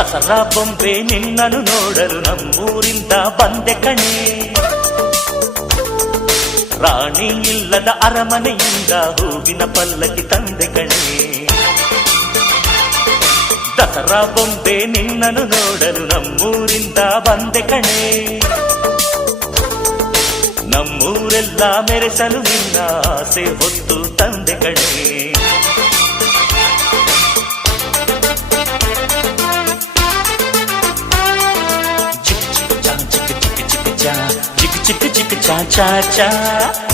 ದಸರಾ ಬೊಂಬೆ ನಿನ್ನನ್ನು ನೋಡಲು ನಮ್ಮೂರಿಂದ ಬಂದೆ ಕಣೆ. ರಾಣಿ ಇಲ್ಲದ ಅರಮನೆಯಿಂದ ಹೂವಿನ ಪಲ್ಲಕ್ಕಿ ತಂದೆ ಕಣೆ. ದಸರಾ ಬೊಂಬೆ ನಿನ್ನನ್ನು ನೋಡಲು ನಮ್ಮೂರಿಂದ ಬಂದೆ ಕಣೆ. ನಮ್ಮೂರೆಲ್ಲ ಮೆರೆಸಲು ನಿನ್ನ ಆಸೆ ಹೊತ್ತು ತಂದೆ ಕಣೆ. ಚಿಕ್ ಚಿಕ್ ಚಾ ಚಾ ಚಾ ಚಾ